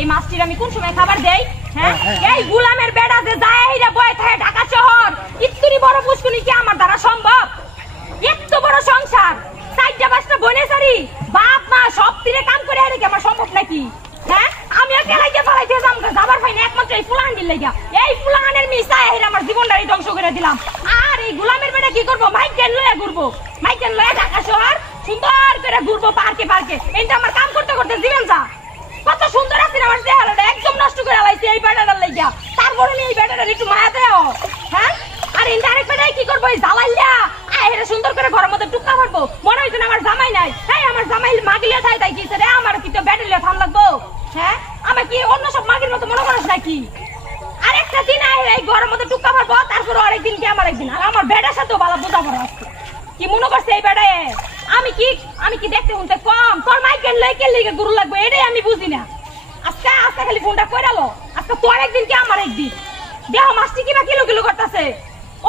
এই মাছটির আমি কোন সময় খাবার দেই? হ্যাঁ, এই গুলামের বেড়া যে যায় বয়ে থাকে ঢাকা শহর, ইত্তুরি বড় পুষ্কুনি কি আমার দ্বারা সম্ভব? এত বড় সংসার, 4টা 5টা বোনে সারি, বাপ মা সব তীরে কাম করে হেরে কি আমার সম্ভব নাকি? হ্যাঁ, আমি আর কেলাইতে পালাইতে যাবার পাই না, একমাত্র এই ফুলান দিল লাগা। এই ফুলানের মিশায় হেরে আমার জীবনটাই ধ্বংস করে দিলাম। আর এই গুলামের বেড়া কি করবো? মাইকেল লয়ে ঘুরবো, মাইকেল লয়ে ঢাকা শহর সুন্দর করে ঘুরবো পার্কে পার্কে। এইটা আমার কাম করতে করতে জীবন যা। কত সুন্দর আছে আমার চেহারাটা, একদম নষ্ট করে আলাইছে এই বেটাটার লাগিয়া। তারপরে এই বেটাটার একটু মায়া দেও। হ্যাঁ, আর ইনডাইরেক্ট বেটাই কি করবো? এই জ্বালাইলা আইরে সুন্দর করে ঘরের মধ্যে টুকা মারবো। মনে হইছে আমার জামাই নাই। হ্যাঁ, আমার জামাই মাগিলে থাই তাই কি রে, আমার কি তো বেটালিয়া থাম লাগবো? হ্যাঁ, আমার কি অন্য সব মাগির মতো মনে করিস নাকি? আর একটা দিন এই ঘরের মধ্যে টুকা মারবো, তারপরে আরেকদিন কি আমার একদিন। আর আমার বেটার সাথেও ভালো বোঝাপড়া আছে। কি মনে করছে এই বেটায় আমি কি দেখতে শুনতে কম? তোর মাইকেল লেকে লেগে গুরু লাগবে, এটাই আমি বুঝি না। আজকে আজকে খালি ফোনটা কইরালো, আজকে তোর একদিন কি আমার একদিন। দেহ মাছটি কিবা কিলো কিলো করতেছে।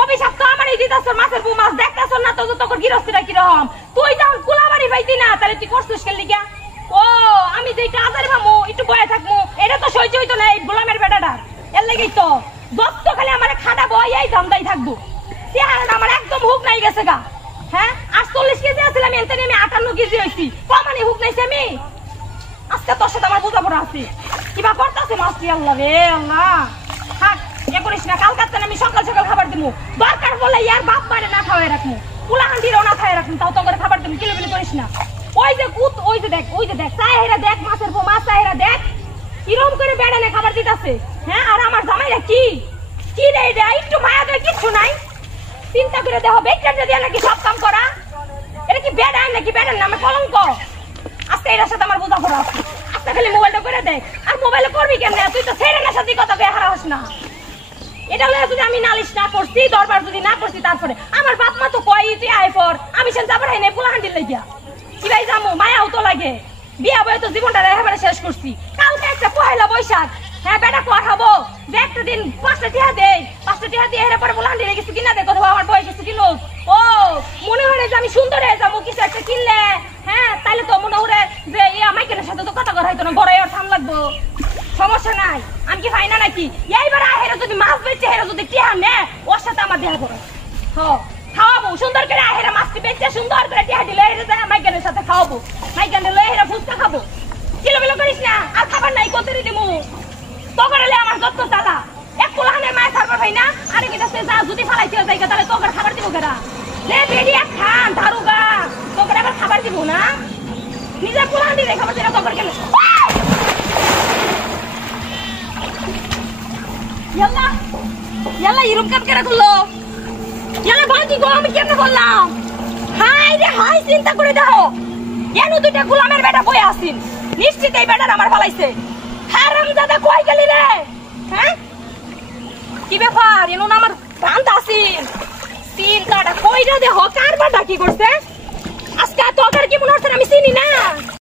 অভিশাপ তো আমারই দিতেছ, মাছের বউ মাছ দেখতেছ না তো তোর গৃহস্থিরা কিরকম। তুই যখন কুলাবাড়ি পাইতি না, তাহলে তুই করছিস কেন লিগা? ও আমি যে কাজারে পামু একটু বয়ে থাকবো, এটা তো সহ্য হইতো না এই গোলামের বেটাটা। এর লেগেই তো দত্ত খালি আমার খাটাবো, এই ধান্দাই থাকবো। চেহারাটা আমার একদম হুক নাই গেছে গা। হ্যাঁ, 48 কেজি আসছিলাম, এনতে আমি 58 কেজি হয়েছি। কমানি হুক নাইছি আমি। আজকে তোর সাথে আমার বোঝাপড়া আছে। কিবা করতেছে মাছটি, আল্লাহ রে আল্লাহ। থাক, এ করিস না, কালকাতে আমি সকাল সকাল খাবার দিব। দরকার বলে ইয়ার বাপ মারে না খাওয়াই রাখবো, কুলাহান্ডিরও না খাওয়াই রাখবো, তাও তো করে খাবার দিব। কিলো করিস না। ওই যে কুত, ওই যে দেখ চাহেরা দেখ, মাছের বউ মাছ চাহেরা দেখ কিরম করে বেড়ানে খাবার দিতেছে। হ্যাঁ, আর আমার জামাইরা কি রে এটা একটু মায়া দেয় কিচ্ছু নাই। চিন্তা করে দেখো, বেচার দিয়ে নাকি সব কাম করা। এটা কি বেড়ান নাকি বেড়ান নামে কলঙ্ক? আজকে এটার সাথে আমার বোঝাপড়া আছে। আজকে খালি মোবাইলটা করে দেখ। আর মোবাইলে করবি কেমনে? তুই তো ছেড়ে না সাথে কথা কে হারাস না। এটা হলে যদি আমি নালিশ না করছি, দরবার যদি না করছি, তারপরে আমার বাপ মা তো কই তুই আয় পর, আমি সেন যাবার হয় না পোলাহান্ডির লাগিয়া। কি ভাই যাবো, মায়াও তো লাগে। বিয়া বয়ে তো জীবনটা একেবারে শেষ করছি। কালকে একটা পহেলা বৈশাখ। হ্যাঁ, বেটা পড়াবো যে একটা দিন 5টা টিহা দেয়, 5টা টিহা দিয়ে হেরে পরে পোলাহান্ডি রেখেছি কিনা দেখ, কোথাও আমার বয়স কিছু কিনো। ও মনে হয় যে আমি সুন্দর হয়ে যাবো কিছু একটা কিনলে। হ্যাঁ, তাইলে তো মনে হয় যে মাইকেলের সাথে তো কথা কথা হইতো না, ঘরে আর থাম লাগবো। সমস্যা নাই, আমি কি ফাইনা নাকি? এইবার আহেরা যদি মাছ বেচে হেরা যদি টিহা নে, ওর সাথে আমার দেহা করো। খাওয়াবো সুন্দর করে, আহেরা মাছটি বেচে সুন্দর করে টিহা দিলে মাইকেলের সাথে খাওয়াবো। মাইকেলের লয়ে হেরা ফুচকা খাবো। কিলো বিলো করিস না, আর খাবার নাই কত দিমু। তো করলে আমার যত দাদা এক কোলাহানের মায়ের খাবার পাই না। আরে কি যা যদি ফালাইতে যাই তাহলে তোকে খাবার দিব কেনা? রে বেডি এক খান ধারুগা, তোকে আবার খাবার দিব না? নিজের কোলাহান দিয়ে খাবার দিলে তোকে কেন? ইয়াল্লা ইয়াল্লা ইরুম কাট করে তুললো। ইয়াল্লা বাজি গো, আমি কেমনে করলাম? হাই রে হাই, চিন্তা করে দেখো, এনু দুইটা গোলামের বেটা বয়ে আসিন, নিশ্চিত এই বেটার আমার ফালাইছে। হারামজাদা কই গেলি রে? হ্যাঁ, কি ব্যাপার? এনো না আমার প্রান্ত আসিন, চিন্তাটা কইরা দেখো কারবারটা কি করছে। আজকে তোদের কি মনে হচ্ছে আমি চিনি না?